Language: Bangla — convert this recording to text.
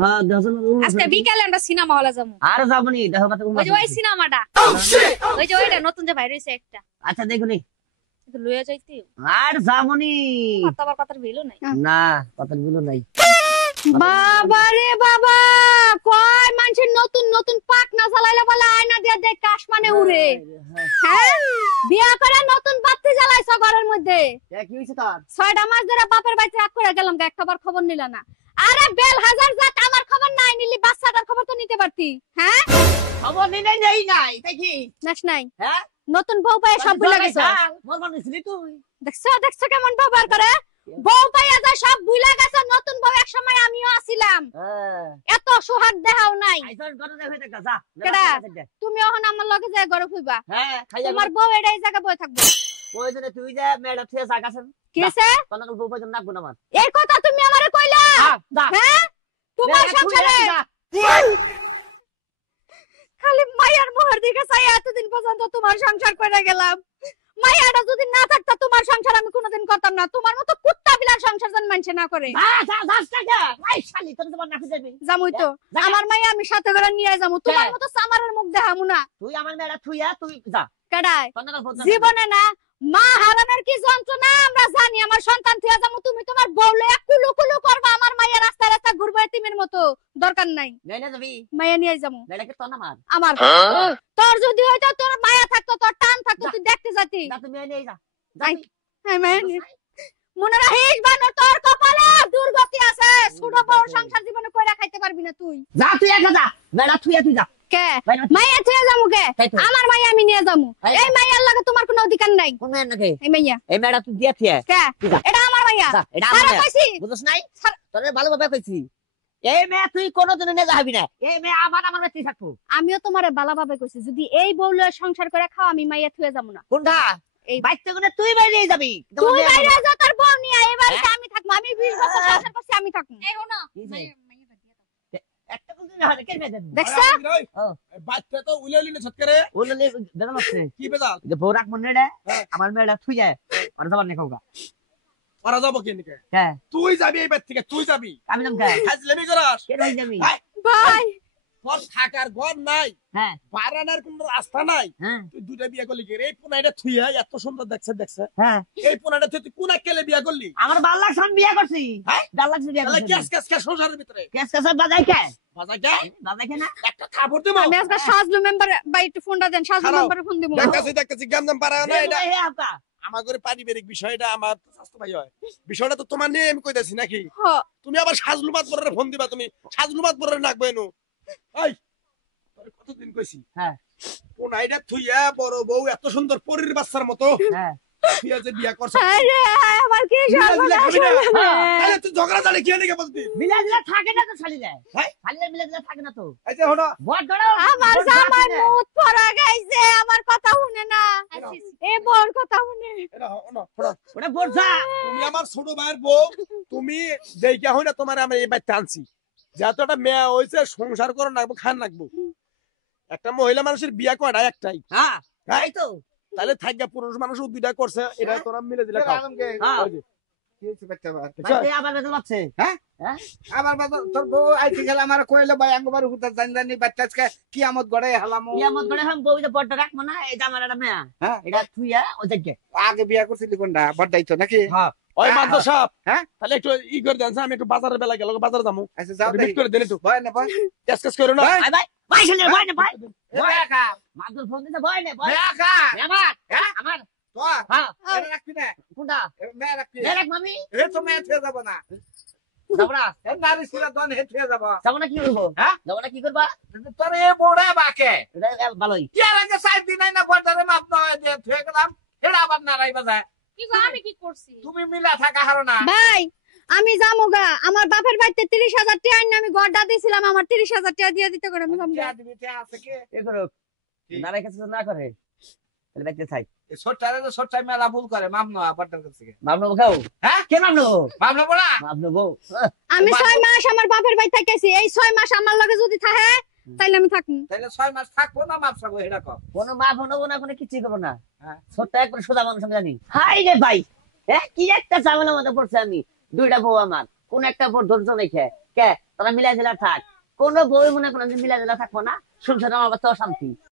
হ্যাঁ দশজন আজকে বিকালে আমরা সিনেমা হলে যাবো। আর যাবনি দেখো কত ওই যে ওই সিনেমাটা, ওই যে ওইটা নতুন যে বাইরে হইছে একটা। আচ্ছা দেখুনি কিন্তু লইয়া যাইতে আর যাবনি আবার কথার ভ্যালু নাই না কত গুলো নাই। বাবা রে বাবা, কয় মানুষের নতুন নতুন পাক না জ্বালাইলে বলে আয়না দিয়ে দেখ কাশ মানে উড়ে। হ্যাঁ বিয়া করে নতুন বাতি জ্বালাইছো ঘরের মধ্যে। কি হইছে তার 6টা মাস ধরে বাপের বাড়িতে রাগ করে গেলাম, একটাবার খবর নিলা না। আরে বেল হাজার জাত আমার খবর নাই নিলি বাচ্চাটার খবর তো নিতে পারতি। হ্যাঁ খবর নেই নাই তাই কি নাস নাই। হ্যাঁ নতুন বউ পায়ে সব ভুলে গেছো। মোর বানিয়েছিলি তুই দেখছো কেমন ব্যবহার করে। বউ পাইয়া যায় সব ভুলে গেছো। নতুন বউ এক সময় আমিও আছিলাম। এত সোহাগ দেখাও নাই। কেডা তুমি এখন আমার লগে যায় ঘরে খুইবা। তোমার বউ এটাই জায়গা বই থাকবে। প্রয়োজনে তুই যা মেডা থেকে জাগাছেন কিসে কোন বউ পর্যন্ত নাকবো না আমার। এই কথা তুমি আমারে কইলা। হ্যাঁ তোমার সংসারে খালি মায়ের মোহর দিকে চাই এতদিন পর্যন্ত তোমার সংসার করে গেলাম। মায়াটা যদি না থাকতো তোমার সংসার আমি কোনোদিন করতাম না। তোমার মতো কুত্তা বিলার সংসার যেন মানুষে না করে। জামুই তো আমার মাইয়া আমি সাথে করে নিয়ে যাবো। তোমার মতো সামারের মুখ দেখামু না। তুই আমার মেয়েরা থুইয়া তুই যা কেডায় জীবনে না মা হারানোর কি যন্ত্রণা আমরা জানি। আমার সন্তান থুইয়া যাবো, তুমি তোমার বউ লইয়া কুলু কুলু করবা। আমার মাইয়া রাস্তা রাস্তা ঘুরবে এতিমের মতো, দরকার নাই। মাইয়া নিয়ে যাবো আমার। তোর যদি হয়তো তোর মায়া থাকতো, তোর টান থাকতো, তুই দেখতে যাতি। মনে রাখিস বানো তোর কপালে দুর্গতি আছে। ছোট বউর সংসার জীবনে কইরা খাইতে পারবি না তুই। যা তুই একা যা মেয়েরা থুইয়া তুই যা। কে মাইয়া থুইয়া যামু কে? আমার মাইয়া আমি নিয়ে যামু। এই মাইয়ার লাগে তোমার কোনো অধিকার নাই। কোন মাইয়া নাকি এই মাইয়া এই মেয়েরা তুই দিয়া থিয়া কে? এটা আমার মাইয়া। এটা আমার কইছি বুঝছ নাই তোরে ভালোভাবে কইছি। এই মেয়ে তুই কোনদিন নিয়ে যাবি না। এই মেয়ে আমার বাড়িতে থাকবো। আমিও তোমারে ভালোভাবে কইছি যদি এই বউ লয়ে সংসার করে খাও আমি মাইয়া থুইয়া যামু না। কোনটা এই বাইতে কোনে তুই বাইরে যাবি। তুই বাইরে যা তোর বউ নিয়ে এই বাড়িতে আমি থাকবো। আমি 20 বছর সংসার করছি আমি থাকবো। এই হনো মাইয়া একটা কোন না হলে কে মেয়ে দেন দেখছো বাচ্চা তো উলেলি না ছটকরে উলেলি বেদা মারছে কি বেজাল যে বউ রাখ মনে রে আমার মেয়েটা থুইয়া আর যাবার না খাওগা ওরা যাবো কেনকে হ্যাঁ তুই যাবি এই বাড়ি থেকে তুই যাবি আমি যাম কে হাজলামি করাস কে ভাই যাবি ভাই তোর থাকার ঘর নাই হ্যাঁ বারানার কোন রাস্তা নাই হ্যাঁ তুই দুইটা বিয়ে করলি কি এই পুনাইটা থুইয়া এত সুন্দর দেখছে হ্যাঁ এই পুনাইটা তুই কোনা কেলে বিয়ে করলি আমার ভাল লাগছে আমি বিয়ে করছি হ্যাঁ ভাল লাগছে বিয়ে তাহলে করছি কেস সংসারের ভিতরে কেস বাজাই কে বাজাই কে না একটা খাবার দেব আমি আজকে সাজলু মেম্বার বাই একটু ফোনটা দেন। সাজলু মেম্বারে ফোন দিমু। দেখতেছি গামজাম পারা না এটা হে আপা আমার ঘরে পারিবারিক বিষয়টা আমার স্বাস্থ্য ভাই হয় বিষয়টা তো তোমার নিয়ে আমি কইতাছি নাকি তুমি আবার সাজলুমাত পরে ফোন দিবা তুমি সাজলুমাত পরে নাকবে নো এই তোরে কতদিন কইছি হ্যাঁ কোনাইডা থুইয়া বড় বউ এত সুন্দর পরীর বাচ্চার মতো হ্যাঁ তুই যে বিয়া করছ আরে আমার কি সর্বনাশ হলো। আরে তুই ঝগড়া জানি কি নাকি বলতি মিলাজিলা থাকে না তো শালি যায় হ্যাঁ শালি মিলাজিলা থাকে না তো এই যে হলো বড় ধরো আমার জামাই মুত পড়া গাইছে আমার কথা শুনে না। এই বউর কথা শুনে এটা হলো ওটা বর্ষা তুমি আমার ছোট ভাইয়ের বউ তুমি দেইকা হই না তোমার আমি এই বাইতে আনছি যেহেতু একটা মেয়ে হইছে সংসার করে নাকবো খান নাকবো একটা মহিলা মানুষের বিয়া কয়টা একটাই হ্যাঁ তাই তো তাহলে থাকবে পুরুষ মানুষ দুইটা করছে এটা তোরা মিলে দিলে খাও হ্যাঁ ওই যে, কি হইছে বাচ্চা বার ভাই আবার বেদল আছে হ্যাঁ হ্যাঁ আবার বাবা তোর বউ আইতে গেল আমার কইলো ভাই আঙ্গবার হুতা জানি বাচ্চা আজকে কিয়ামত গড়ে হালামু কিয়ামত ধরে হাম বউ যে বড় রাখবো না এই জামার একটা মেয়া হ্যাঁ এটা থুইয়া ও দেখে আগে বিয়া করছিলি কোনটা বড়দাইতো নাকি হ্যাঁ ওই মাদ্র সাহেব হ্যাঁ তাহলে একটু ই করে দেন আমি একটু বাজারের বেলা গেল বাজারে যাবো আচ্ছা যাও মিট করে দেন একটু ভয় না ভয় কেস করো না ভাই ভাই ভাই শুনে ভাই না ভাই ভয় একা মাদুর ফোন দিতে ভয় না ভয় একা আমার হ্যাঁ আমার তো হ্যাঁ এটা রাখবি না কোনটা মেয়ে রাখবি দেখ মামি এ তো মেয়ে থেকে যাব না যাবরা এ নারী ছিল দন হে থেকে যাব যাবো না কি করবো হ্যাঁ যাবো না কি করবা তোর এ বড়ে বাকে এটা ভালোই কি আর আগে 7 দিন না বড়দারে মাপ না দিয়ে থেকে গেলাম হেডা আবার নারাই বাজায় কি গো আমি কি করছি? তুমি মিলা থাকা হারো না ভাই আমি যামুগা আমার বাপের বাড়িতে 30,000 টাকা আইনা আমি গড়দা দিছিলাম আমার 30,000 টাকা দিয়ে দিতে করে আমি যামগা। দিবি তে আছে কি এ করো নারে কাছে না করে তাহলে দেখতে চাই এ ছোটটারে তো ছোটটাই মেলা ভুল করে মামনো বড়দার কাছে মামনো খাও হ্যাঁ কে মামনো মামনো বড়া মামনো বউ আমি 6 মাস আমার বাপের বাড়ি থাকাইছি। এই 6 মাস আমার লগে যদি থাকে তাইলে আমি থাকবো। তাহলে 6 মাস থাকবো না মাপ সাবো হেডা কম কোনো মা হনবো না কোনো কিছুই করবো না হ্যাঁ ছোট্ট একবার সোজা মানুষ আমি জানি হাই রে ভাই কি একটা ঝামেলার মধ্যে পড়ছে আমি দুইটা বউ আমার কোন একটা বউ ধৈর্য নেই কে তোরা মিলাই দিলা থাক, কোনো বই মনে করেন যে মিলাই দিলা থাকবো না, সংসারে আমার তো অশান্তি।